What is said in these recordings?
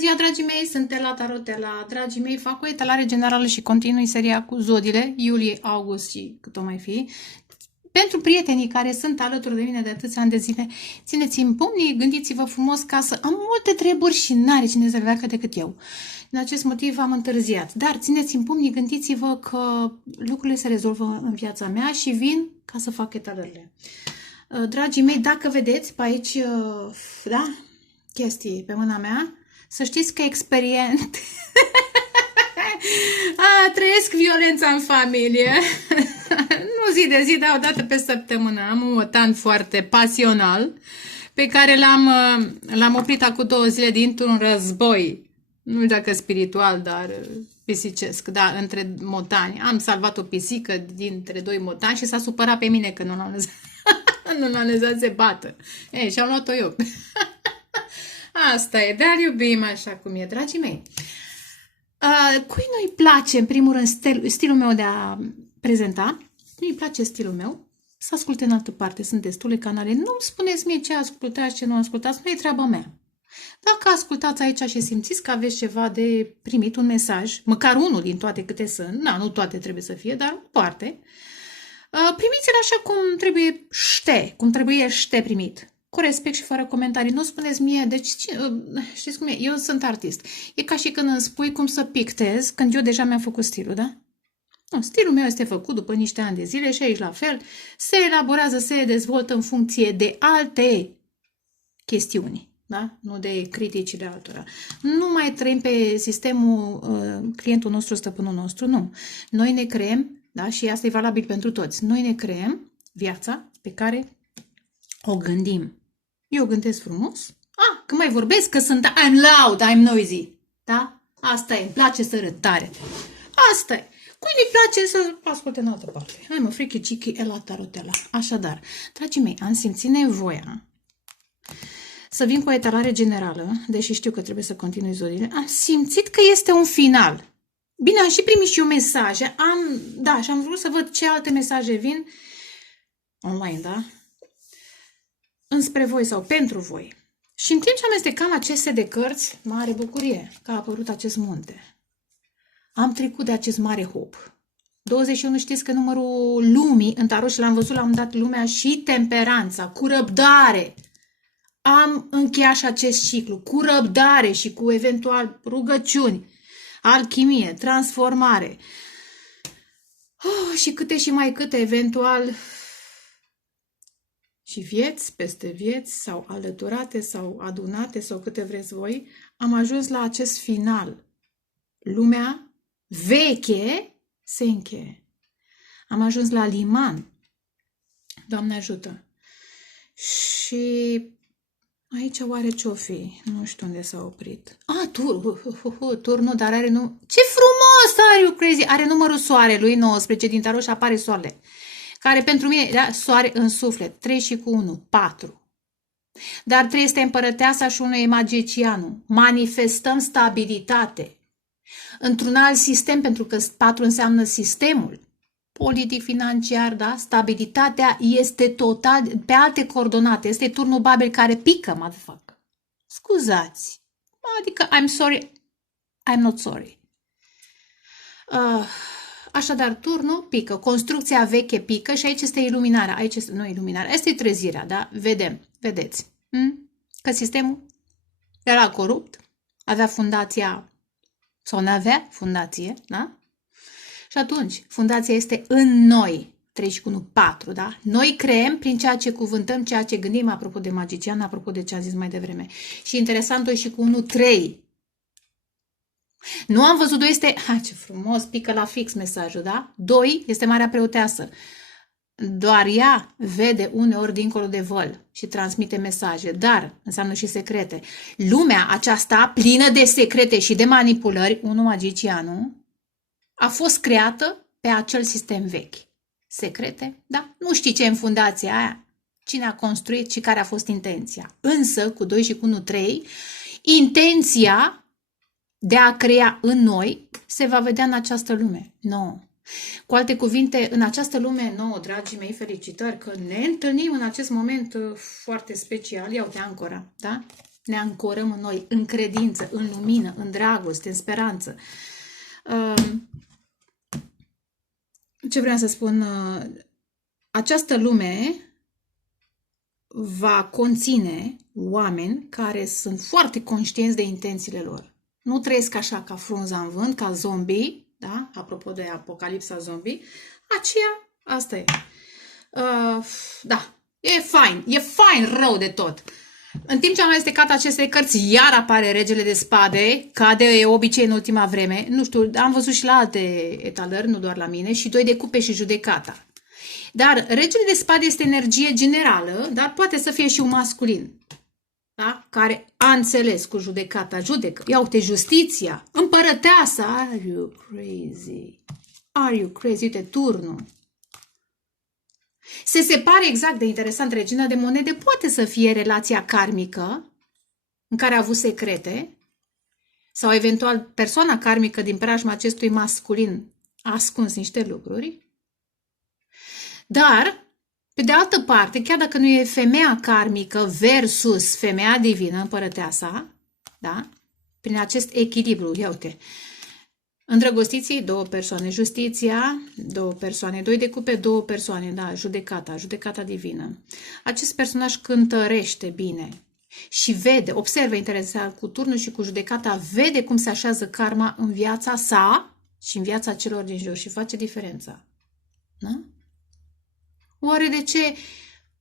ziua, dragii mei, sunt la Tarotela. Dragii mei, fac o etalare generală și continui seria cu zodiile, iulie, august și cât o mai fi. Pentru prietenii care sunt alături de mine de atâția ani de zile, țineți-mi pumnii, gândiți-vă frumos ca să am multe treburi și n-are cine să le facă decât eu. Din acest motiv am întârziat. Dar țineți-mi pumnii, gândiți-vă că lucrurile se rezolvă în viața mea și vin ca să fac etalările. Dragii mei, dacă vedeți pe aici, da, chestii pe mâna mea, să știți că experient trăiesc violența în familie. Nu zi de zi, dar o dată pe săptămână. Am un motan foarte pasional pe care l-am oprit acum 2 zile dintr-un război. Nu știu dacă spiritual, dar pisicesc, da, între motani. Am salvat o pisică dintre 2 motani și s-a supărat pe mine că nu l-am lăsat. Nu l-am lăsat să bată. Ei, și-am luat-o eu. Asta e, dar iubim așa cum e, dragii mei. Cui nu-i place, în primul rând, stilul meu de a prezenta? Nu-i place stilul meu? Să asculte în altă parte, sunt destule canale. Nu-mi spuneți mie ce ascultați, ce nu ascultați, nu e treaba mea. Dacă ascultați aici și simțiți că aveți ceva de primit, un mesaj, măcar unul din toate câte sunt, nu toate trebuie să fie, dar o parte, primiți-l așa cum trebuie primit. Cu respect și fără comentarii. Nu spuneți mie, deci știți cum e, eu sunt artist. E ca și când îmi spui cum să pictez, când eu deja mi-am făcut stilul, da? Nu, stilul meu este făcut după niște ani de zile și aici la fel. Se elaborează, se dezvoltă în funcție de alte chestiuni, da? Nu de criticile altora. Nu mai trăim pe sistemul clientul nostru, stăpânul nostru, nu. Noi ne creăm, da? Și asta e valabil pentru toți. Noi ne creăm viața pe care o gândim. Eu gândesc frumos. Când mai vorbesc că sunt I'm loud, I'm noisy. Da? Asta e, îmi place să râd tare. Asta e. Cui nu-i place să asculte în altă parte? Hai mă, frică, cichi, e la Tarotela. Așadar, dragii mei, am simțit nevoia să vin cu o etalare generală, deși știu că trebuie să continui zodiile. Am simțit că este un final. Bine, am și primit și eu mesaje. Și am vrut să văd ce alte mesaje vin online, da? Înspre voi sau pentru voi. Și în timp ce amestecam aceste de cărți, mare bucurie că a apărut acest munte. Am trecut de acest mare hop. 21, știți că numărul lumii în tarot și l-am văzut, l-am dat lumea și temperanța, cu răbdare. Am încheiat și acest ciclu, cu răbdare și cu eventual rugăciuni, alchimie, transformare. Și câte și mai câte, eventual și vieți peste vieți sau alăturate sau adunate sau câte vreți voi, am ajuns la acest final. Lumea veche se încheie. Am ajuns la liman. Doamne ajută. Și aici oare ce-o fi? Nu știu unde s-a oprit. Turnul, dar are nu. Ce frumos are you crazy! Are numărul soarelui 19 din tarot și apare soarele. Care pentru mine, da, soare în suflet, 3 și cu 1, 4. Dar 3 este împărăteasa și 1 e magicianul. Manifestăm stabilitate într-un alt sistem, pentru că 4 înseamnă sistemul politic, financiar, da? Stabilitatea este total, pe alte coordonate. Este turnul Babel care pică, motherfucker. Scuzați. Adică, I'm sorry, I'm not sorry. Așadar, turnul pică, construcția veche pică și aici este iluminarea. Aici este, nu iluminarea, este trezirea, da? Vedeți. Că sistemul era corupt, avea fundația, sau nu avea fundație, da? Și atunci, fundația este în noi, 31, 4, da? Noi creăm prin ceea ce cuvântăm, ceea ce gândim, apropo de magician, apropo de ce am zis mai devreme. Și interesant, 2 și cu 1, 3. Nu am văzut 2 este, ce frumos, pică la fix mesajul, da? 2 este Marea Preoteasă. Doar ea vede uneori dincolo de văl și transmite mesaje, dar înseamnă și secrete. Lumea aceasta, plină de secrete și de manipulări, unul magicianul, a fost creată pe acel sistem vechi. Secrete? Da? Nu știi ce e în fundația aia, cine a construit și care a fost intenția. Însă, cu 2 și cu 1, 3, intenția de a crea în noi se va vedea în această lume nouă. Cu alte cuvinte, în această lume nouă, dragii mei, felicitări că ne întâlnim în acest moment foarte special. Iau-te Ancora, da? Ne ancorăm în noi, în credință, în lumină, în dragoste, în speranță. Ce vreau să spun? Această lume va conține oameni care sunt foarte conștienți de intențiile lor. Nu trăiesc așa ca frunza în vânt, ca zombie, da? Apropo de apocalipsa zombie. Aceea, asta e. Da, e fain rău de tot. În timp ce am amestecat aceste cărți, iar apare Regele de Spade, ca de obicei în ultima vreme. Nu știu, am văzut și la alte etalări, nu doar la mine, și 2 de cupe și judecata. Dar Regele de Spade este energie generală, dar poate să fie și un masculin, da? Care a înțeles cu judecata, judecă. Ia uite, justiția, împărăteasa. Are you crazy? Are you crazy? Uite, turnul. Se separe exact de interesant, regina de monede poate să fie relația karmică în care a avut secrete sau eventual persoana karmică din preajma acestui masculin a ascuns niște lucruri. Dar, pe de altă parte, chiar dacă nu e femeia karmică versus femeia divină, împărăteasa, da? Prin acest echilibru, ia uite, îndrăgostiții, 2 persoane, justiția, 2 persoane, 2 de cupe, 2 persoane, da, judecata divină. Acest personaj cântărește bine și vede, observă interesant cu turnul și cu judecata, vede cum se așează karma în viața sa și în viața celor din jur și face diferența. Da? Oare de ce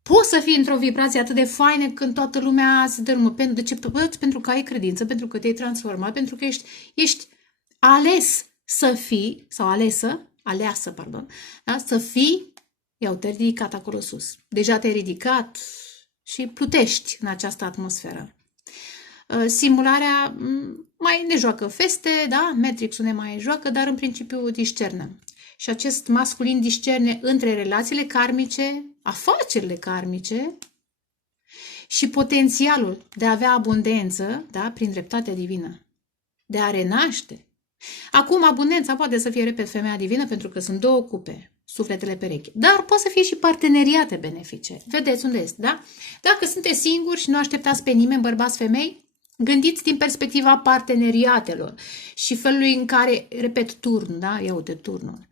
poți să fii într-o vibrație atât de faină când toată lumea se dărâmă? De ce? Pentru că ai credință, pentru că te-ai transformat, pentru că ești ales să fii, sau aleasă, da? Să fii, iau, te-ai ridicat acolo sus. Deja te-ai ridicat și plutești în această atmosferă. Simularea mai ne joacă feste, da? Matrix-ul ne mai joacă, dar în principiu discernă. Și acest masculin discerne între relațiile karmice, afacerile karmice și potențialul de a avea abundență, da? Prin dreptatea divină, de a renaște. Acum, abundența poate să fie, repet, femeia divină, pentru că sunt 2 cupe, sufletele pereche. Dar poate să fie și parteneriate benefice. Vedeți unde este, da? Dacă sunteți singuri și nu așteptați pe nimeni, bărbați, femei, gândiți din perspectiva parteneriatelor și felului în care, repet, turn, da? Ia uite, turnul.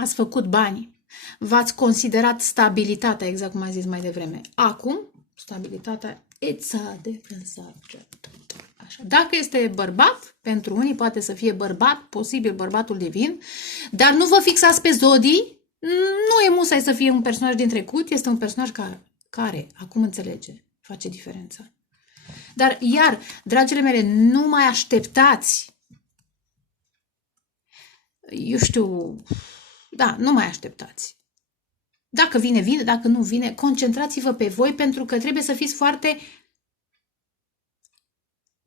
Ați făcut bani. V-ați considerat stabilitatea, exact cum am zis mai devreme. Acum, stabilitatea, it's a different subject. Așa. Dacă este bărbat, pentru unii poate să fie bărbat, posibil bărbatul divin, dar nu vă fixați pe zodii, nu e musai să fie un personaj din trecut, este un personaj care acum înțelege, face diferența. Dar, iar, dragile mele, nu mai așteptați, eu știu, da, nu mai așteptați. Dacă vine, vine, dacă nu vine, concentrați-vă pe voi, pentru că trebuie să fiți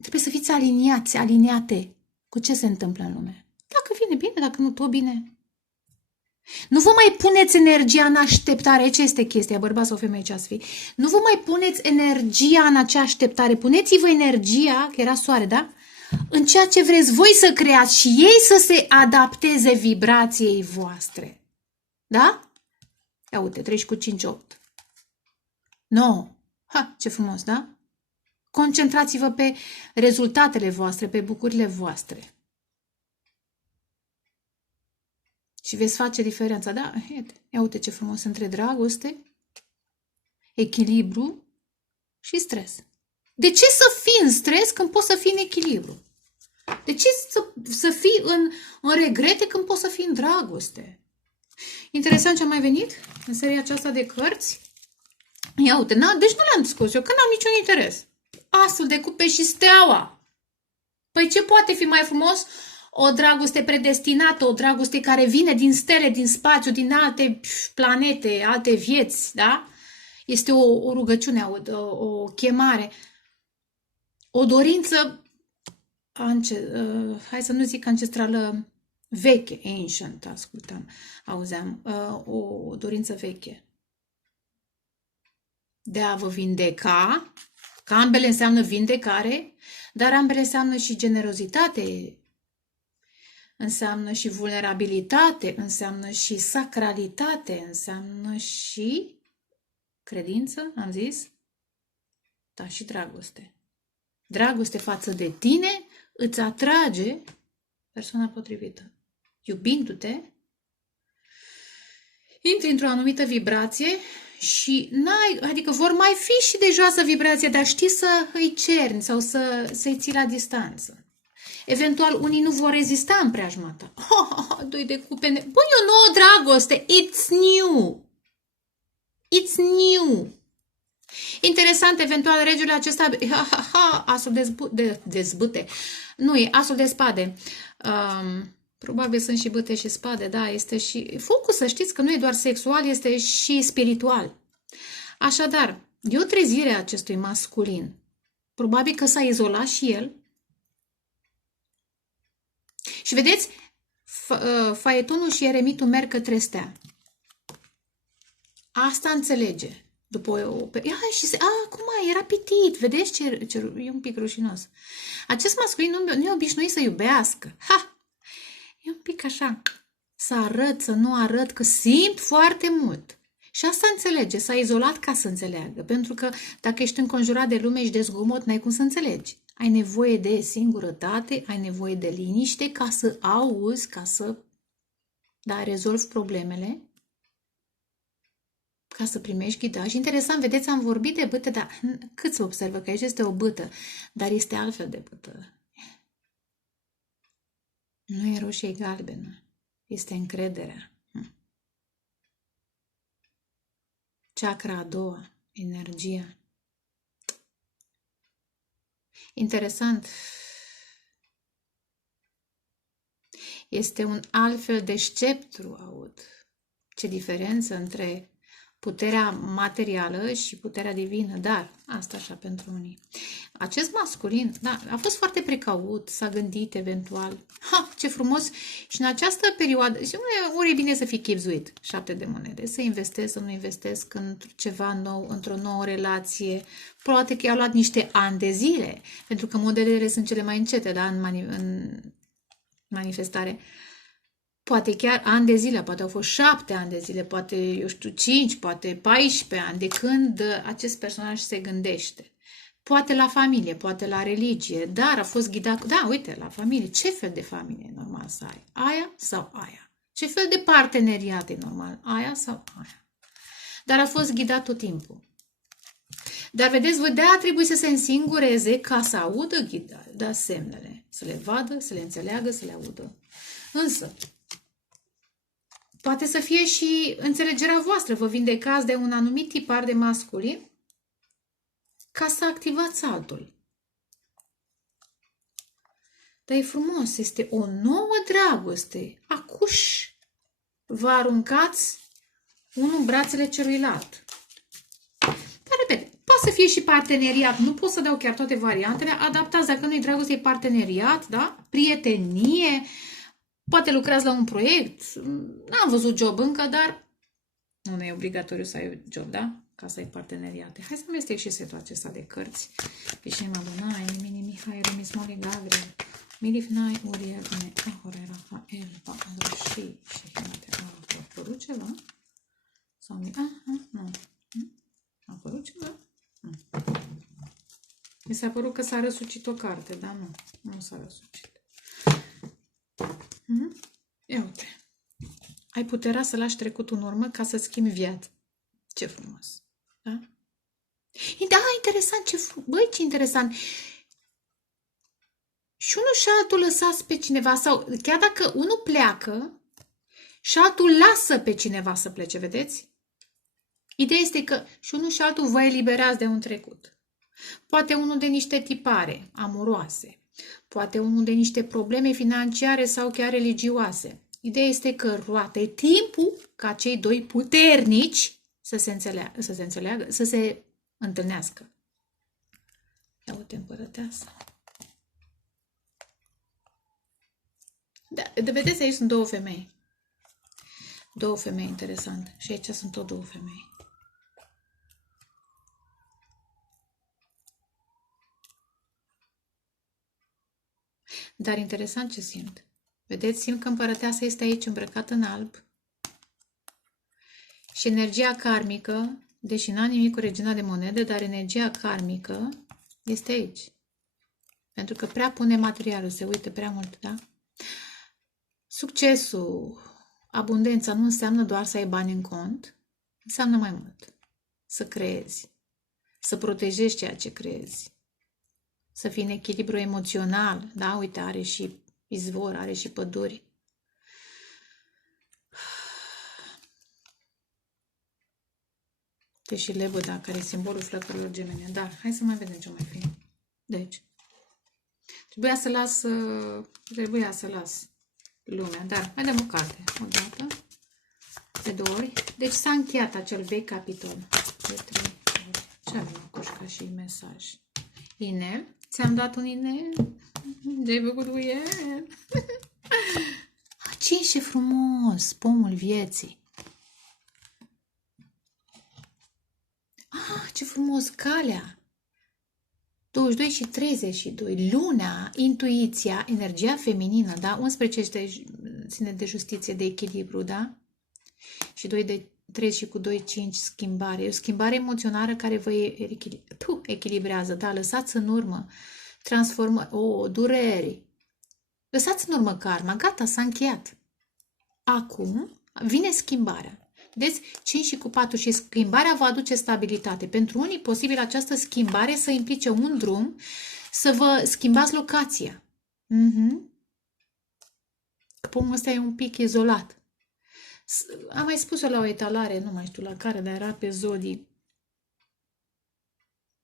trebuie să fiți aliniate cu ce se întâmplă în lume. Dacă vine, bine, dacă nu, tot bine. Nu vă mai puneți energia în așteptare. Ce este chestia, bărbat sau femeie, ce ați fi? Nu vă mai puneți energia în acea așteptare. Puneți-vă energia, că era soare, da? În ceea ce vreți voi să creați și ei să se adapteze vibrației voastre. Da? Ia uite, 3 cu 5, 8. 9. Ha, ce frumos, da? Concentrați-vă pe rezultatele voastre, pe bucurile voastre. Și veți face diferența, da? Ia uite ce frumos, între dragoste, echilibru și stres. De ce să fii în stres când poți să fii în echilibru? De ce să fii în regrete când poți să fii în dragoste? Interesant ce a mai venit în seria aceasta de cărți. Ia uite, deci nu le-am scos eu, că n-am niciun interes. Asul de cupe și steaua. Păi ce poate fi mai frumos? O dragoste predestinată, o dragoste care vine din stele, din spațiu, din alte planete, alte vieți, da? Este o rugăciune, o chemare, o dorință, hai să nu zic ancestrală, veche, ancient, auzeam, o dorință veche. De a vă vindeca, că ambele înseamnă vindecare, dar ambele înseamnă și generozitate, înseamnă și vulnerabilitate, înseamnă și sacralitate, înseamnă și credință, am zis, da, și dragoste. dragoste față de tine, îți atrage persoana potrivită. Iubindu-te, intri într-o anumită vibrație și adică vor mai fi și de joasă vibrație, dar știi să îi cerni sau să-i ții la distanță. Eventual, unii nu vor rezista în preajma ta. Doi de cupe. Băi, o nouă dragoste. It's new. It's new. Interesant, eventual, regele acesta, asul de zbâte. Nu, e asul de spade. Probabil sunt și bâte și spade, da, este și... Focus, să știți că nu e doar sexual, este și spiritual. Așadar, e o trezire a acestui masculin. Probabil că s-a izolat și el. Și vedeți, faetonul și eremitul merg către stea. Asta înțelege. După cum era pitit, vedeți ce e un pic rușinos. Acest masculin nu e obișnuit să iubească. E un pic așa, să arăt, să nu arăt, că simt foarte mult. Și asta înțelege, s-a izolat ca să înțeleagă. Pentru că dacă ești înconjurat de lume și de zgomot, n-ai cum să înțelegi. Ai nevoie de singurătate, ai nevoie de liniște ca să auzi, rezolvi problemele, ca să primești ghidaj. Interesant, vedeți, am vorbit de bâtă, dar cât se observă că aici este o bâtă, dar este altfel de bâtă. Nu e roșie, e galbenă. Este încrederea. Chakra a doua, energia. Interesant. Este un altfel de sceptru, aud. Ce diferență între puterea materială și puterea divină, dar asta așa pentru unii. Acest masculin, da, a fost foarte precaut, s-a gândit eventual. Ce frumos! Și în această perioadă, și ori e bine să fii chibzuit, 7 de monede, să investesc, să nu investesc în ceva nou, într-o nouă relație. Poate că i-au luat niște ani de zile, pentru că modelele sunt cele mai încete, da, în manifestare. Poate chiar ani de zile, poate au fost 7 ani de zile, poate, 5, poate 14 ani, de când acest personaj se gândește. Poate la familie, poate la religie, dar a fost ghidat, da, uite, la familie. Ce fel de familie e normal să ai? Aia sau aia? Ce fel de parteneriat e normal? Aia sau aia? Dar a fost ghidat tot timpul. Dar vedeți, voi de-aia trebuie să se însingureze ca să audă ghidare, da, semnele, să le vadă, să le înțeleagă, să le audă. Însă, poate să fie și înțelegerea voastră, vă vindecați de un anumit tipar de masculin ca să activați altul. Dar e frumos, este o nouă dragoste. Acuș vă aruncați unul în brațele celuilalt. Dar, repede, poate să fie și parteneriat. Nu pot să dau chiar toate variantele. Adaptați, dacă nu-i dragoste, e parteneriat, da? Prietenie. Poate lucrați la un proiect. N-am văzut job încă, dar nu e obligatoriu să ai job, da? Ca să ai parteneriate. Hai să amestec și setul acesta de cărți. Pișem Adonai, Mini Mihai, Remis Moli Gabriel, Milifnai, Uriel, Ne, Ahore, Rafael, Baal, și Himate. A apărut ceva? Sau nu. A apărut ceva? Nu. Mi s-a părut că s-a răsucit o carte, dar nu. Nu s-a răsucit. Ia uite. Ai puterea să lași trecutul în urmă ca să schimbi viața. Ce frumos. Da? Da, interesant. Băi, ce interesant. Și unul și altul lăsați pe cineva. Sau chiar dacă unul pleacă și altul lasă pe cineva să plece, vedeți? Ideea este că și unul și altul vă eliberați de un trecut. Poate unul de niște tipare amoroase. Poate unul de niște probleme financiare sau chiar religioase. Ideea este că roată. E timpul ca cei doi puternici să se înțeleagă, să se întâlnească. Ia uite, împărăteasa. Da, de vedeți, aici sunt două femei. Două femei interesante. Și aici sunt tot două femei. Dar interesant ce simt. Vedeți, simt că împărăteasa este aici îmbrăcată în alb. Și energia karmică, deși n-a nimic cu regina de monede, dar energia karmică este aici. Pentru că prea pune materialul, se uită prea mult, da? Succesul, abundența nu înseamnă doar să ai bani în cont, înseamnă mai mult. Să creezi, să protejezi ceea ce creezi, să fii în echilibru emoțional, da? Uite, are și izvor, are și păduri. Și lebăda, care e simbolul flăcărilor gemene. Dar, hai să mai vedem ce mai fi. Deci, trebuia să las lumea, dar mai dăm o carte. O dată, de 2 ori. Deci s-a încheiat acel vechi capitol. De 3 ori. Ce avem acolo ca și mesaj? Inel. Ți-am dat un inel? Ce-ai făcut cu el? Ce frumos! Pomul vieții. Ce frumos! Calea! 22 și 32. Luna, intuiția, energia feminină, da? 11 ține de justiție, de echilibru, da? Și 2 de 3 și cu 2, 5, schimbare. E o schimbare emoțională care vă echilibrează, da? Lăsați în urmă, dureri. Lăsați în urmă karma, gata, s-a încheiat. Acum vine schimbarea. Vedeți? 5 și cu 4 și schimbarea va aduce stabilitate. Pentru unii, posibil această schimbare să implice un drum, să vă schimbați locația. Pomul ăsta e un pic izolat. Am mai spus-o la o etalare, nu mai știu la care, dar era pe zodii.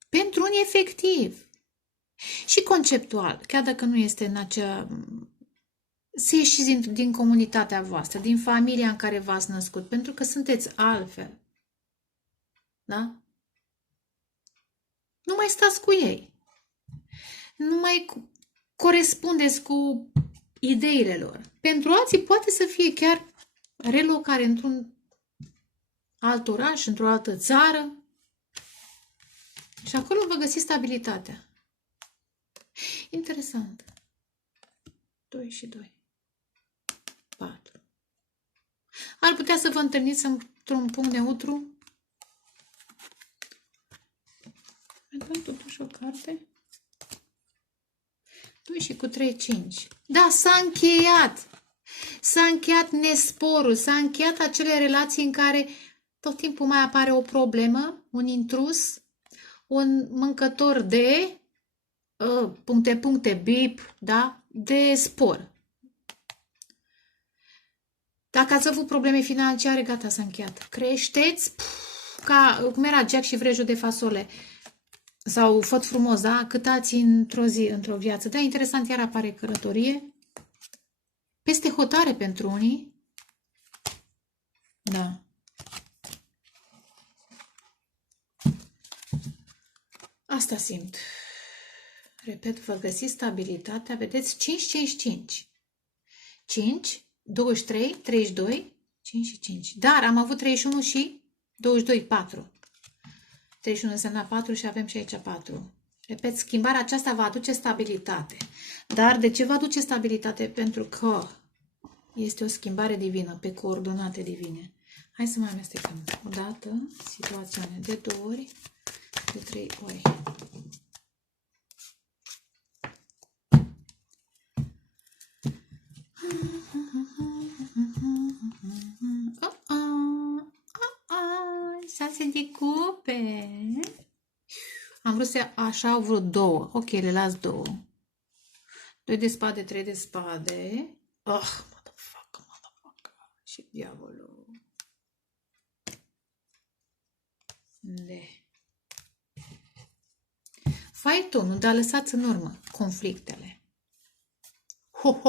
Pentru unii, efectiv. Și conceptual, chiar dacă nu este în acea... Să ieșiți din comunitatea voastră, din familia în care v-ați născut, pentru că sunteți altfel. Da? Nu mai stați cu ei. Nu mai corespundeți cu ideile lor. Pentru alții poate să fie chiar relocare într-un alt oraș, într-o altă țară. Și acolo vă găsiți stabilitatea. Interesant. 2 și 2. 4. Ar putea să vă întâlniți într-un punct neutru? Mai dăm totuși o carte. 2 și cu 3, 5. Da, s-a încheiat. S-a încheiat nesporul, s-a încheiat acele relații în care tot timpul mai apare o problemă, un intrus, un mâncător de puncte, bip, da? De spor. Dacă ați avut probleme financiare, gata, s-a încheiat. Creșteți ca cum era Jack și vrejul de fasole. Sau făt frumos, da? Cât ați într-o zi, într-o viață. Da, interesant, iar apare călătorie. Peste hotare pentru unii. Da. Asta simt. Repet, vă găsiți stabilitatea. Vedeți? 5, 5, 5. 5, 23, 32, 5 și 5. Dar am avut 31 și 22, 4. 31 înseamnă 4 și avem și aici 4. Repet, schimbarea aceasta va aduce stabilitate. Dar de ce va aduce stabilitate? Pentru că este o schimbare divină, pe coordonate divine. Hai să mai amestecăm. O dată, situațiune de 2 ori, de 3 ori. Șase de cupe. Am vrut să așa, vreo 2. Ok, le las 2. 2 de spade, 3 de spade. Motherfucker. Și diavolul. Faitonul, dar lăsați în urmă conflictele. Ho.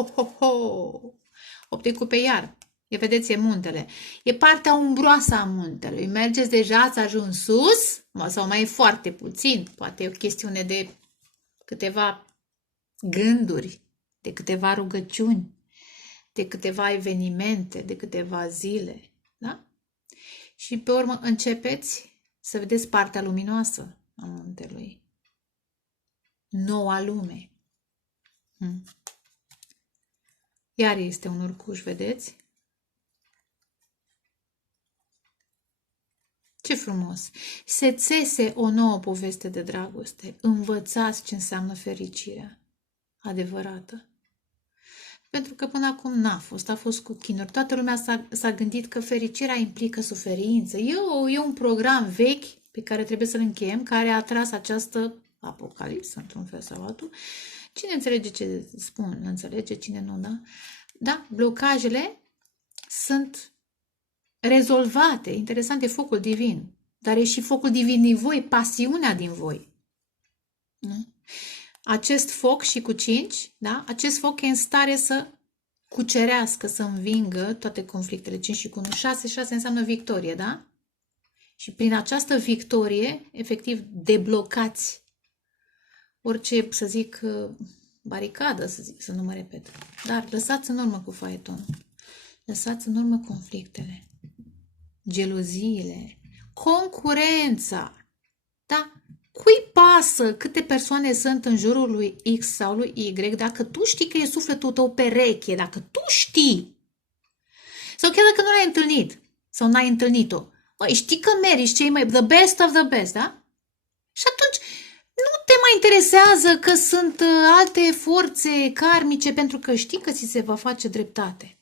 8 de cupe iar. Vedeți, e muntele. E partea umbroasă a muntelui. Mergeți deja, ați ajuns sus, sau mai e foarte puțin. Poate e o chestiune de câteva gânduri, de câteva rugăciuni, de câteva evenimente, de câteva zile. Da? Și pe urmă începeți să vedeți partea luminoasă a muntelui. Noua lume. Iar este un urcuș, vedeți? Ce frumos! Se țese o nouă poveste de dragoste. Învățați ce înseamnă fericirea. adevărată. Pentru că până acum n-a fost, a fost cu chinuri. Toată lumea s-a gândit că fericirea implică suferință. E un program vechi pe care trebuie să-l încheiem, care a tras această apocalipsă, într-un fel sau altul. Cine înțelege ce spun, înțelege, cine nu, da? Da, blocajele sunt rezolvate. Interesant, e focul divin. Dar e și focul divin din voi, pasiunea din voi. Nu? Acest foc și cu 5, da? Acest foc e în stare să cucerească, să învingă toate conflictele. 5 și cu 1, 6, 6 înseamnă victorie, da? Și prin această victorie, efectiv, deblocați orice, să zic, baricadă, să nu mă repet. Dar lăsați în urmă cu faetonul. Lăsați în urmă conflictele, geloziile, concurența. Da? Cui pasă câte persoane sunt în jurul lui X sau lui Y dacă tu știi că e sufletul tău pereche, dacă tu știi, sau chiar dacă nu l-ai întâlnit sau n-ai întâlnit-o, băi, știi că meriți cei mai, the best of the best, da? Și atunci nu te mai interesează că sunt alte forțe karmice pentru că știi că ți se va face dreptate.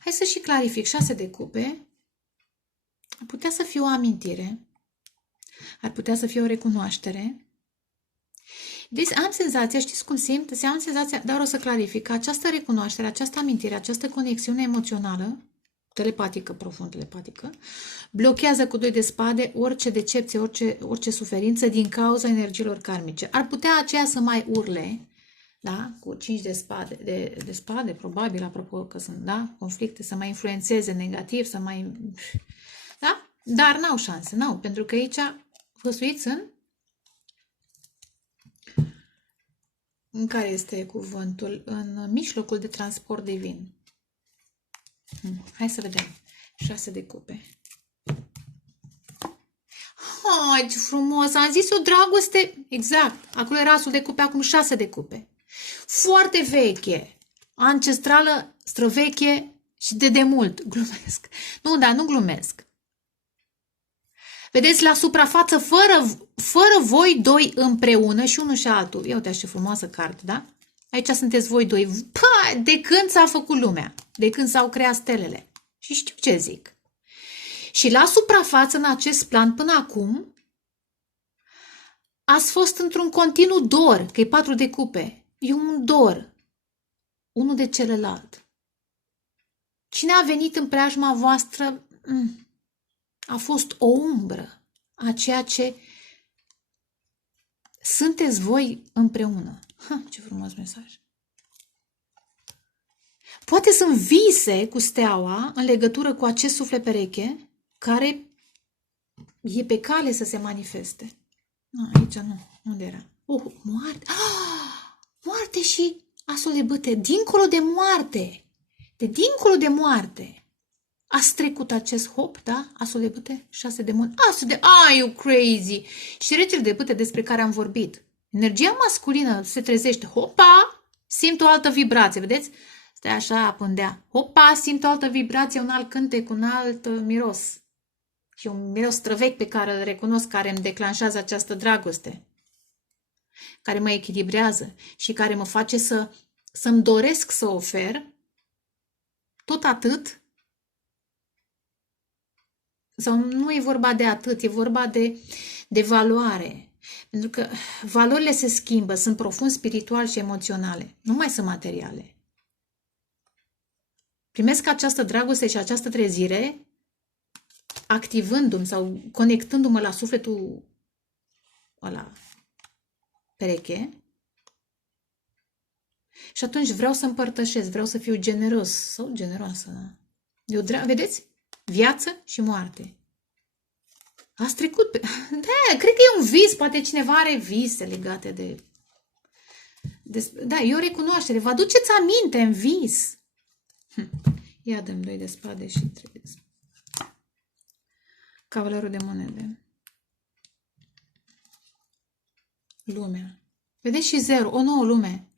Hai să și clarific, 6 de cupe ar putea să fie o amintire, ar putea să fie o recunoaștere. Deci am senzația, știți cum simt? Am senzația, dar o să clarific, că această recunoaștere, această amintire, această conexiune emoțională, telepatică, profund telepatică, blochează cu 2 de spade orice decepție, orice suferință din cauza energiilor karmice. Ar putea aceea să mai urle, da? Cu 5 de spade, de spade, probabil, apropo că sunt, da? Conflicte, să mai influențeze negativ, să mai... Da? Dar n-au șanse, n-au, pentru că aici făsuiți în care este cuvântul? În mijlocul de transport divin. Hai să vedem. 6 de cupe. Hai, ce frumos! Am zis o dragoste... Exact. Acolo era asul de cupe, acum 6 de cupe. Foarte veche. Ancestrală, străveche și de demult. Glumesc. Nu, dar nu glumesc. Vedeți, la suprafață, fără voi doi împreună și unul și altul. Ia uite ce frumoasă carte, da? Aici sunteți voi doi. Pă, de când s-a făcut lumea, de când s-au creat stelele. Și știu ce zic. Și la suprafață, în acest plan, până acum, ați fost într-un continuu dor, că e 4 de cupe. E un dor, unul de celălalt. Cine a venit în preajma voastră a fost o umbră a ceea ce sunteți voi împreună. Ce frumos mesaj! Poate sunt vise cu steaua în legătură cu acest suflet pereche care e pe cale să se manifeste. Aici nu. Unde era? Moarte! Moarte și asul de bâte. Dincolo de moarte. Dincolo de moarte. Ați trecut acest hop, da? Asul de bâte, 6 de mâini. Asul de... you crazy! Și regele de bâte despre care am vorbit. Energia masculină se trezește. Hopa! Simt o altă vibrație, vedeți? Stai așa, pândea. Hopa! Simt o altă vibrație, un alt cântec, un alt miros. Și un miros străvechi pe care îl recunosc, care îmi declanșează această dragoste. Care mă echilibrează și care mă face să-mi doresc să ofer tot atât. Sau nu e vorba de atât, e vorba de valoare. Pentru că valorile se schimbă, sunt profund spiritual și emoționale. Nu mai sunt materiale. Primesc această dragoste și această trezire activându-mi sau conectându-mă la sufletul ăla pereche. Și atunci vreau să împărtășesc, vreau să fiu generos sau generoasă. Vedeți? Viață și moarte. Ați trecut pe... Da, cred că e un vis. Poate cineva are vise legate de... Da, e o recunoaștere. Vă aduceți aminte în vis. Ia dăm 2 de spade și 3 de spade. Cavalerul de monede. Lumea. Vedeți și 0. O nouă lume.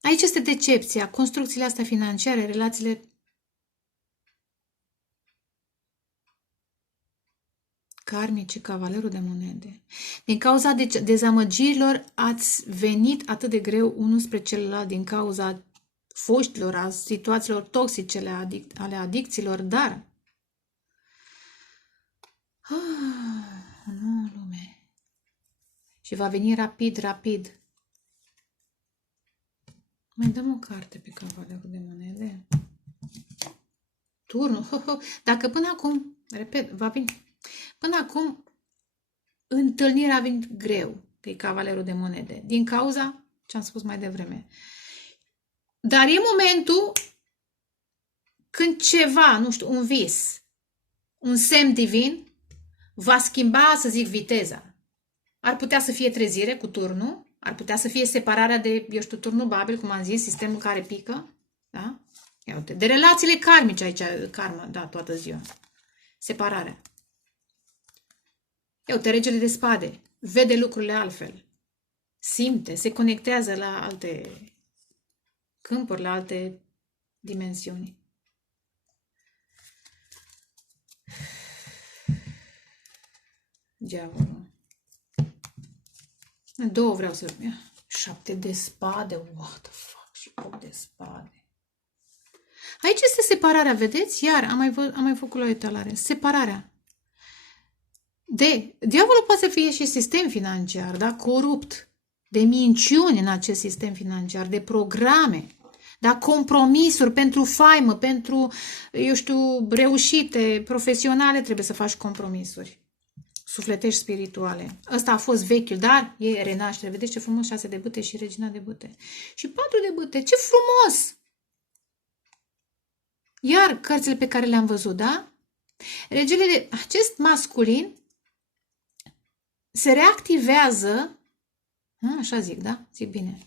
Aici este decepția. Construcțiile astea financiare, relațiile karmice, cavalerul de monede. Din cauza dezamăgirilor ați venit atât de greu unul spre celălalt din cauza foștilor, a situațiilor toxice ale adicțiilor, dar nu, lume. Și va veni rapid, rapid. Mai dăm o carte pe cavalerul de monede. Turnul. Dacă până acum, repet, va veni. Până acum, întâlnirea a venit greu, că e cavalerul de monede, din cauza ce am spus mai devreme. Dar e momentul când ceva, nu știu, un vis, un semn divin, va schimba, să zic, viteza. Ar putea să fie trezire cu turnul, ar putea să fie separarea de, eu știu, turnul Babil, cum am zis, sistemul care pică, da? Ia uite, de relațiile karmice aici, karma, da, toată ziua. Separarea. Ia uite, regele de spade, vede lucrurile altfel. Simte, se conectează la alte câmpuri, la alte dimensiuni. Diavolul. Două vreau să... 7 de spade, what the fuck, și 8 de spade. Aici este separarea, vedeți? Iar am mai făcut la etalare. Separarea. Diavolul poate să fie și sistem financiar, da? Corupt, de minciuni în acest sistem financiar, de programe, da? Compromisuri pentru faimă, pentru, eu știu, reușite profesionale, trebuie să faci compromisuri. Sufletești spirituale. Ăsta a fost vechiul, dar e renaștere. Vedeți ce frumos, 6 de bâte și regina de bâte. Și 4 de bâte. Ce frumos! Iar cărțile pe care le-am văzut, da? Regele, acest masculin se reactivează, așa zic, da? Zic bine.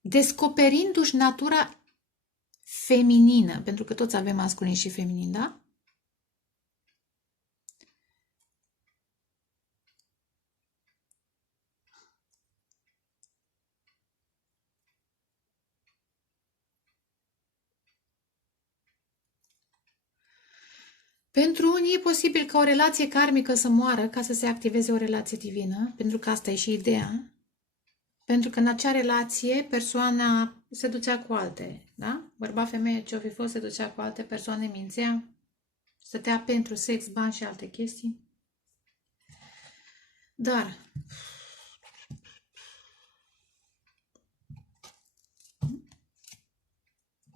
Descoperindu-și natura feminină, pentru că toți avem masculin și feminin, da? Pentru unii e posibil ca o relație karmică să moară ca să se activeze o relație divină, pentru că asta e și ideea. Pentru că în acea relație persoana se ducea cu alte, da? Bărbat, femeie, ce-o fi fost, se ducea cu alte persoane, mințea, stătea pentru sex, bani și alte chestii. Dar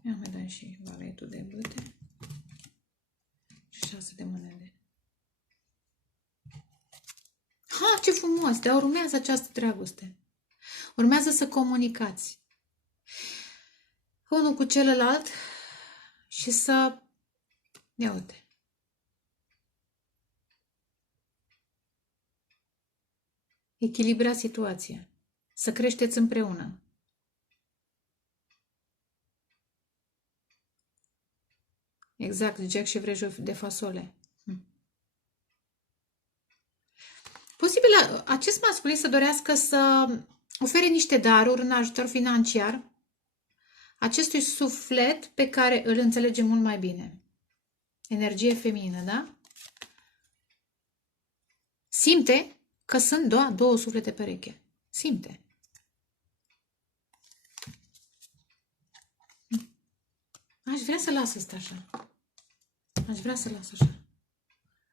ia mai dăm și valetul de bâte și 6 de monede. Ha, ce frumos! Dar urmează această dragoste. Urmează să comunicați unul cu celălalt și să... Ia uite. Echilibra situația. Să creșteți împreună. Exact, Jack și vrejul de fasole. Posibil acest masculin să dorească să ofere niște daruri în ajutor financiar acestui suflet pe care îl înțelege mult mai bine. Energie feminină, da? Simte că sunt două suflete pereche. Simte. Aș vrea să las asta așa. Aș vrea să las așa.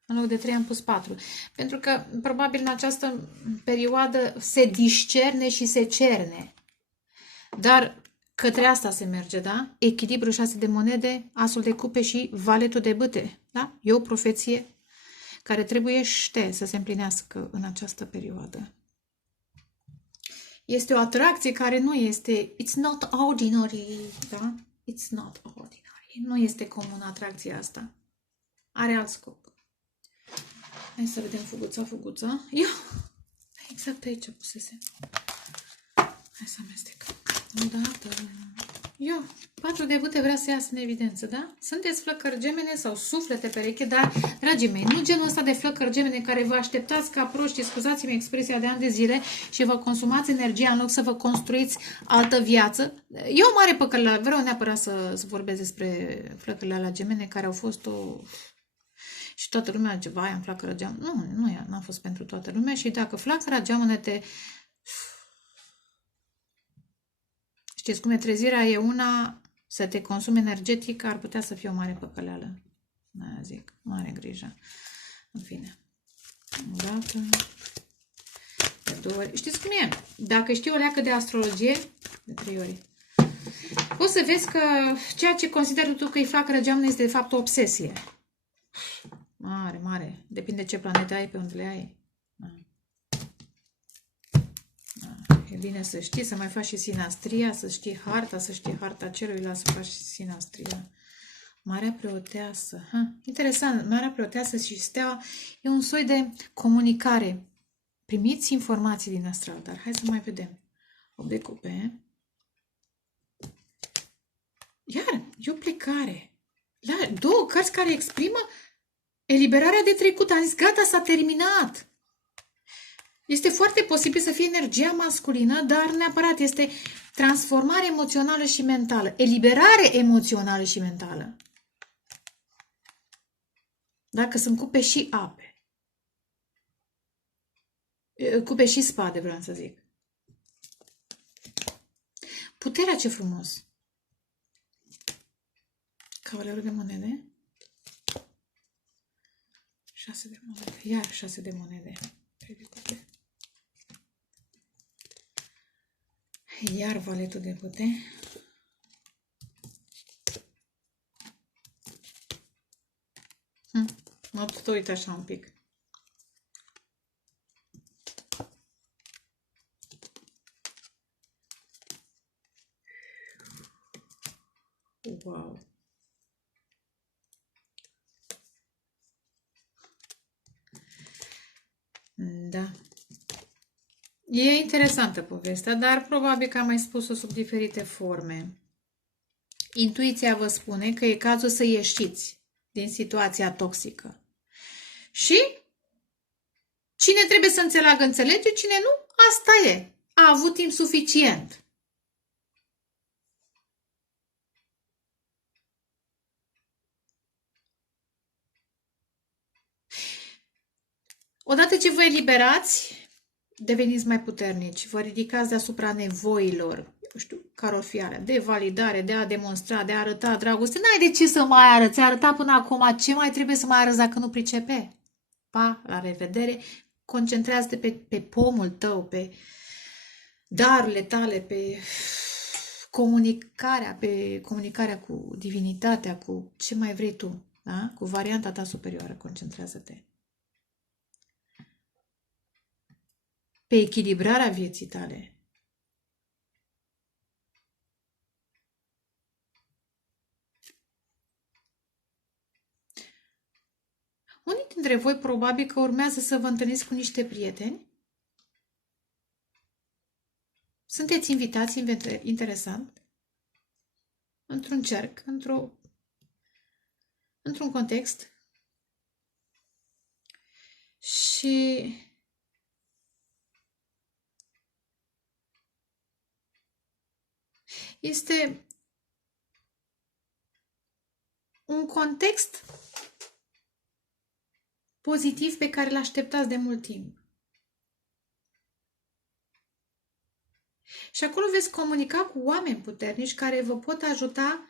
În loc de 3 am pus 4. Pentru că probabil în această perioadă se discerne și se cerne. Dar către asta se merge, da? Echilibru, 6 de monede, asul de cupe și valetul de bâte. Da? E o profeție care trebuie să se împlinească în această perioadă. Este o atracție care nu este, it's not ordinary, da? It's not ordinary. Nu este comună atracția asta. Are alt scop. Hai să vedem fuguța. Ia! Exact aici pusese. Hai să amestec. Odată. Eu, 4 de bâte vrea să iasă în evidență, da? Sunteți flăcări gemene sau suflete pereche, dar, dragii mei, nu genul ăsta de flăcări gemene care vă așteptați ca proști, scuzați-mi expresia de ani de zile, și vă consumați energia în loc să vă construiți altă viață. E o mare păcăleală, vreau neapărat să vorbesc despre flăcările alea gemene care au fost o... Și toată lumea zice, vai, am flacără geam. Nu, n-a fost pentru toată lumea și dacă flacăra geamănă te... Știți cum e, trezirea e una, să te consumi energetic ar putea să fie o mare păcăleală. Aia zic, mare grijă. În fine. O dată, de 2 ori. Știți cum e? Dacă știi o leacă de astrologie, de 3 ori, o să vezi că ceea ce consideri tu că e flacără geamănă este de fapt o obsesie. Mare, mare. Depinde ce planete ai, pe unde le ai. Da. E bine să știi, să mai faci și sinastria, să știi harta, să știi harta ceruilalt, să faci și sinastria. Marea preoteasă. Interesant, Marea preoteasă și steaua e un soi de comunicare. Primiți informații din astral, dar hai să mai vedem. 8 de cupe. Iar, e o plecare. La 2 cărți care exprimă eliberarea de trecut. Am zis, gata, s-a terminat. Este foarte posibil să fie energia masculină, dar neapărat este transformare emoțională și mentală. Eliberare emoțională și mentală. Dacă sunt cupe și ape. Cupe și spade, vreau să zic. Puterea, ce frumos. Cavalerul de monede. 6 de monede. Iar 6 de monede. 3 de cupe. Iar valetul de bâte. Mă tot uit așa un pic. Wow. Da. E interesantă povestea, dar probabil că am mai spus-o sub diferite forme. Intuiția vă spune că e cazul să ieșiți din situația toxică. Și cine trebuie să înțeleagă, înțelege, cine nu, asta e. A avut timp suficient. Odată ce vă eliberați, deveniți mai puternici, vă ridicați deasupra nevoilor, eu știu, care or fi alea, de validare, de a demonstra, de a arăta dragoste. N-ai de ce să mai arăți, arăta până acum, ce mai trebuie să mai arăți dacă nu pricepe? Pa, la revedere, concentrează-te pe pomul tău, pe darurile tale, pe comunicarea cu divinitatea, cu ce mai vrei tu, da? Cu varianta ta superioară, concentrează-te. Pe echilibrarea vieții tale. Unii dintre voi probabil că urmează să vă întâlniți cu niște prieteni. Sunteți invitați, interesant, într-un cerc, într-un context. Și este un context pozitiv pe care îl așteptați de mult timp. Și acolo veți comunica cu oameni puternici care vă pot ajuta,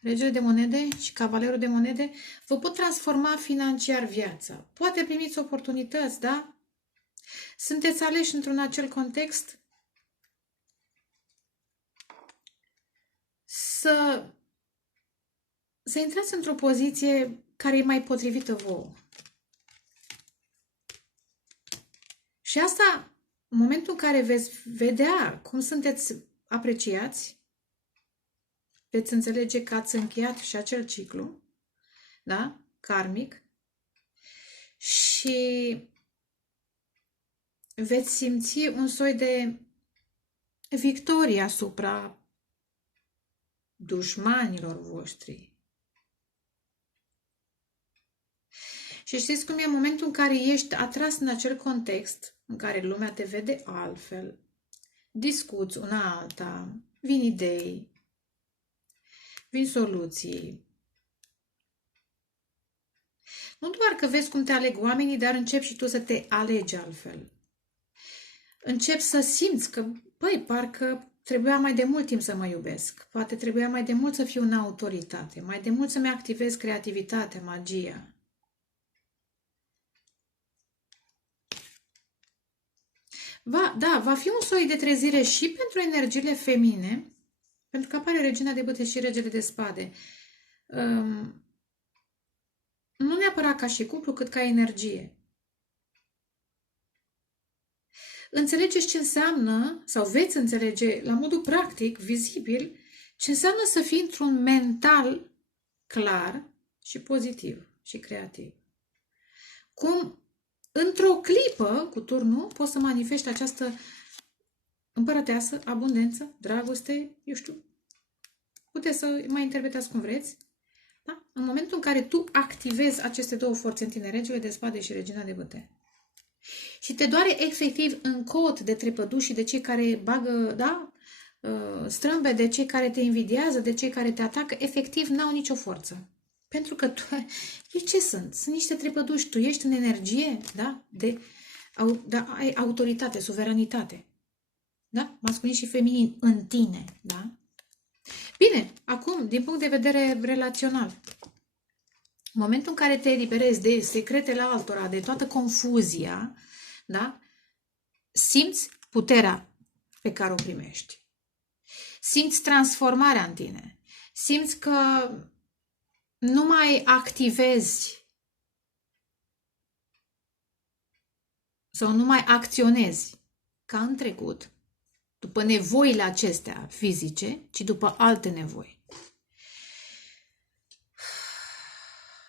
regele de monede și cavalerul de monede, vă pot transforma financiar viața. Poate primiți oportunități, da? Sunteți aleși într-un acel context să intrați într-o poziție care e mai potrivită vouă. Și asta, în momentul în care veți vedea cum sunteți apreciați, veți înțelege că ați încheiat și acel ciclu, da? Karmic, și veți simți un soi de victorie asupra dușmanilor voștri. Și știți cum e în momentul în care ești atras în acel context în care lumea te vede altfel, discuți una alta, vin idei, vin soluții. Nu doar că vezi cum te aleg oamenii, dar începi și tu să te alegi altfel. Începi să simți că, băi, parcă trebuia mai de mult timp să mă iubesc, poate trebuia mai de mult să fiu în autoritate, mai de mult să-mi activez creativitatea, magia. Va fi un soi de trezire și pentru energiile femine, pentru că apare regina de bâte și regele de spade. Nu neapărat ca și cuplu, cât ca energie. Înțelegeți ce înseamnă, sau veți înțelege la modul practic, vizibil, ce înseamnă să fii într-un mental clar și pozitiv și creativ. Cum într-o clipă, cu turnul, poți să manifesti această împărăteasă, abundență, dragoste, eu știu. Puteți să mai interpretați cum vreți. Da? În momentul în care tu activezi aceste două forțe în tine, regele de spade și regina de bâte, și te doare efectiv în cot de trepăduși și de cei care bagă, da, strâmbe, de cei care te invidiază, de cei care te atacă, efectiv n-au nicio forță. Pentru că ei ce sunt? Sunt niște trepăduși. Tu ești în energie, da? Ai autoritate, suveranitate. Da? Masculin și feminin în tine, da? Bine, acum, din punct de vedere relațional, în momentul în care te eliberezi de secretele altora, de toată confuzia, da? Simți puterea pe care o primești. Simți transformarea în tine. Simți că nu mai activezi sau nu mai acționezi ca în trecut, după nevoile acestea fizice, ci după alte nevoi.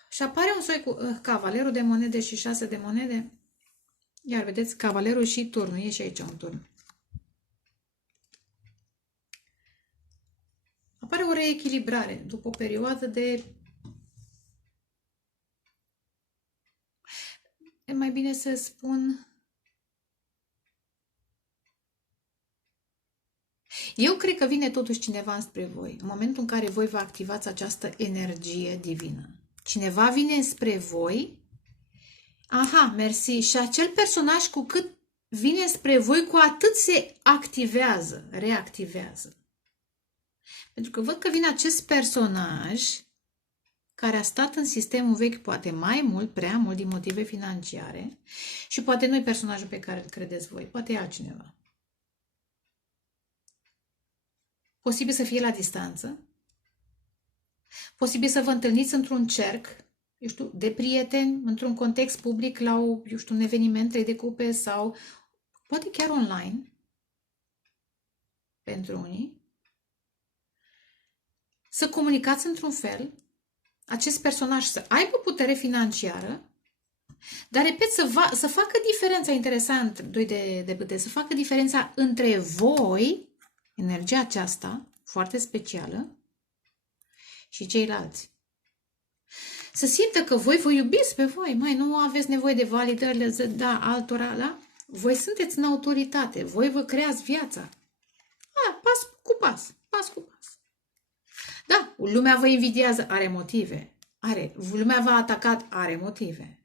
Și apare un soi cu cavalerul de monede și 6 de monede. Iar vedeți, cavalerul și turnul. E și aici un turn. Apare o reechilibrare după o perioadă de... E mai bine să spun... Eu cred că vine totuși cineva înspre voi, în momentul în care voi vă activați această energie divină. Cineva vine spre voi, aha, mersi, și acel personaj cu cât vine spre voi, cu atât se activează, reactivează. Pentru că văd că vine acest personaj care a stat în sistemul vechi poate mai mult, prea mult, din motive financiare și poate nu e personajul pe care îl credeți voi, poate e altcineva. Posibil să fie la distanță, posibil să vă întâlniți într-un cerc, eu știu, de prieteni, într-un context public, la o, eu știu, un eveniment, 3 de cupe sau poate chiar online, pentru unii. Să comunicați într-un fel, acest personaj să aibă putere financiară, dar, repet, să facă diferența, interesant, doi de bâte, să facă diferența între voi, energia aceasta, foarte specială, și ceilalți. Să simtă că voi vă iubiți pe voi, mai nu aveți nevoie de validările, da, altora, da? Voi sunteți în autoritate, voi vă creați viața. Pas cu pas, pas cu pas. Da, lumea vă invidiază, are motive. Lumea v-a atacat, are motive.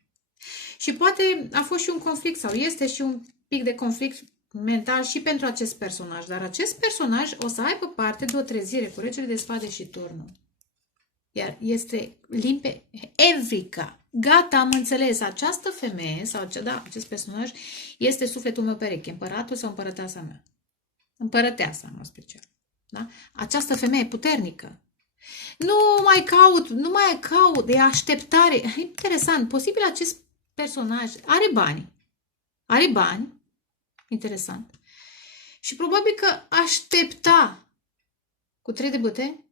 Și poate a fost și un conflict sau este și un pic de conflict mental și pentru acest personaj. Dar acest personaj o să aibă parte de o trezire cu regele de spade și turnul. Iar este limpe, Evrica. Gata, am înțeles. Această femeie, sau acest personaj, este sufletul meu pereche, împăratul sau împărăteasa mea. Împărăteasa, în mod special. Da? Această femeie puternică. Nu mai caut, de așteptare. E interesant, posibil acest personaj are bani, interesant, și probabil că aștepta cu 3 de bâte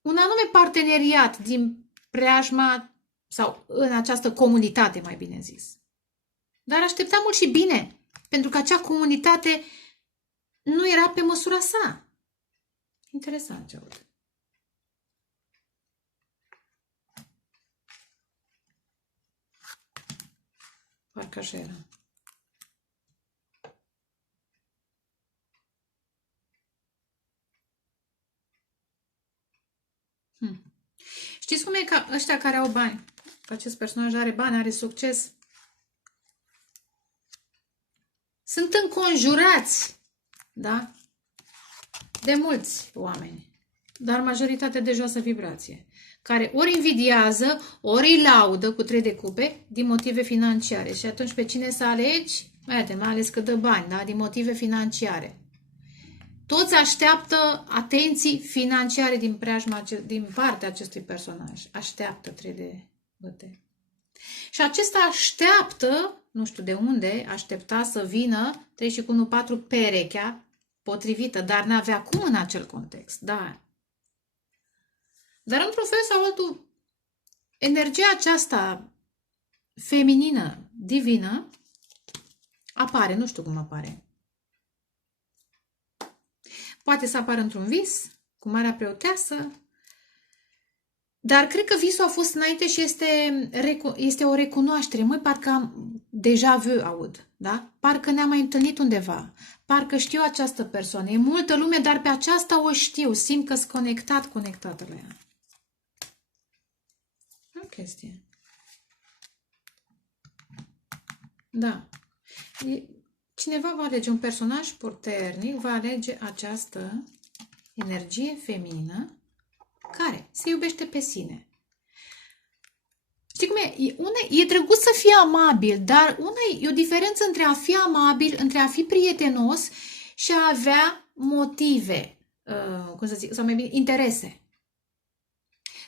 un anume parteneriat din preajma sau în această comunitate, mai bine zis. Dar aștepta mult și bine, pentru că acea comunitate nu era pe măsura sa. Interesant ce aud. Parcă așa era. Știți cum e ca ăștia care au bani? Acest personaj are bani, are succes. Sunt înconjurați, da? De mulți oameni, dar majoritatea de joasă vibrație, care ori invidiază, ori îi laudă cu 3 de cupe din motive financiare. Și atunci pe cine să alegi? Mai ales că dă bani, da? Din motive financiare. Toți așteaptă atenții financiare din partea acestui personaj. Așteaptă 3 de băte. Și acesta așteaptă, nu știu de unde, aștepta să vină 3 și cu 1, 4 perechea potrivită, dar n-avea cum în acel context. Da. Dar într-un fel sau altul, energia aceasta feminină, divină, apare, nu știu cum apare. Poate să apară într-un vis, cu Marea Preoteasă, dar cred că visul a fost înainte și este o recunoaștere. Măi, parcă am deja vu aud, da? Parcă ne-am mai întâlnit undeva. Parcă știu această persoană. E multă lume, dar pe aceasta o știu. Simt că sunt conectată la ea. O chestie. Da. Cineva va alege un personaj puternic, va alege această energie feminină care se iubește pe sine. Știi cum e? E drăguț să fii amabil, dar e o diferență între a fi amabil, între a fi prietenos și a avea motive, cum să zic, sau mai bine, interese.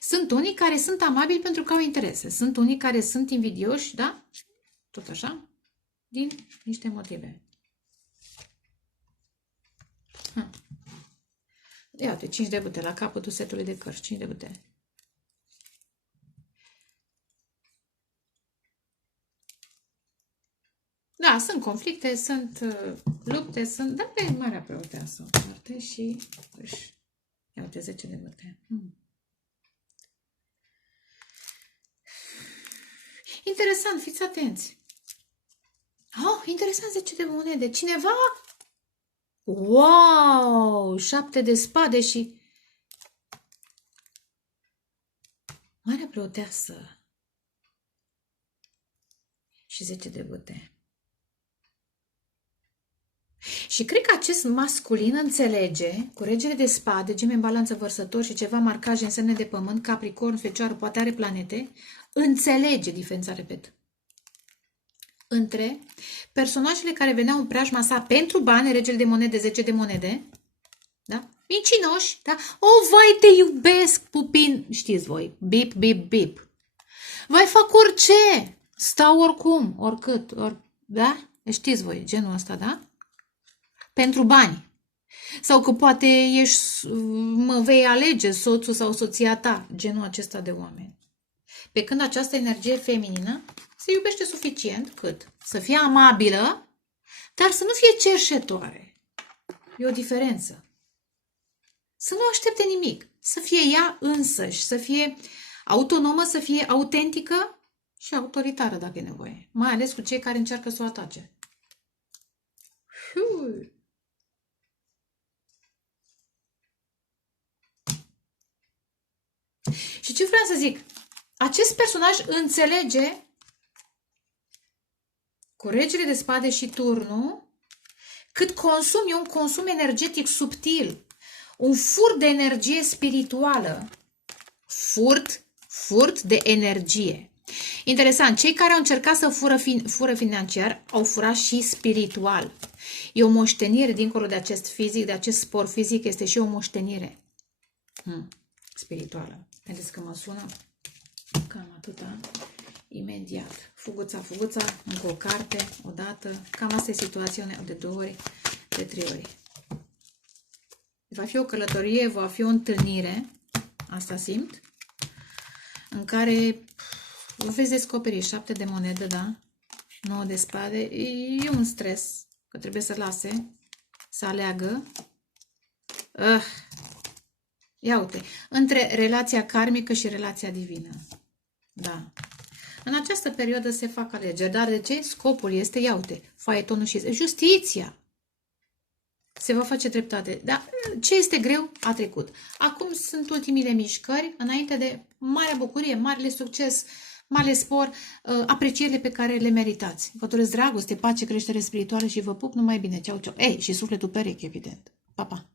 Sunt unii care sunt amabili pentru că au interese. Sunt unii care sunt invidioși, da? Tot așa? Din niște motive. Iată, 5 de bute la capătul setului de cărți. 5 de bute. Da, sunt conflicte, sunt lupte, sunt... Dar pe Marea Preoteasă o parte și... Iată, 10 de bute. Interesant, fiți atenți. Oh, interesant, 10 de monede. Cineva... Wow! 7 de spade și... Marea Preoteasă. Și 10 de bute. Și cred că acest masculin înțelege, cu regele de spade, Gemeni în Balanță, Vărsător și ceva marcaje în semne de pământ, Capricorn, Fecioară, poate are planete, înțelege diferența, repet, între personajele care veneau în preajma sa pentru bani, regele de monede, 10 de monede, da? Mincinoși, da? O, vai, te iubesc, pupin, știți voi, bip, bip, bip. Vai, fac orice, stau oricum, oricât, da? Știți voi, genul ăsta, da? Pentru bani. Sau că poate mă vei alege soțul sau soția ta, genul acesta de oameni. Pe când această energie feminină se iubește suficient cât să fie amabilă, dar să nu fie cerșetoare. E o diferență. Să nu aștepte nimic. Să fie ea însăși, să fie autonomă, să fie autentică și autoritară dacă e nevoie. Mai ales cu cei care încearcă să o atace. Și ce vreau să zic? Acest personaj înțelege cu regele de spade și turnul cât consum e un consum energetic subtil, un furt de energie spirituală, furt de energie. Interesant, cei care au încercat să fură financiar au furat și spiritual. E o moștenire dincolo de acest fizic, de acest spor fizic, este și o moștenire spirituală. Vedeți că mă sună? Cam atâta. Imediat. Fuguța, încă o carte, o dată. Cam asta e situația, de 2 ori, de 3 ori. Va fi o călătorie, va fi o întâlnire, asta simt, în care veți descoperi 7 de monede, da? 9 de spade. E un stres, că trebuie să lase. să aleagă. Ia uite, între relația karmică și relația divină. Da. În această perioadă se fac alegeri. Dar de ce? Scopul este, ia uite, faetonul și justiția. Se va face dreptate. Dar ce este greu a trecut. Acum sunt ultimile mișcări înainte de marea bucurie, marele succes, mare spor, aprecierile pe care le meritați. Vă doresc dragoste, pace, creștere spirituală și vă pup numai bine. Ceau, ceau. Ei, și sufletul perechi, evident. Pa, pa!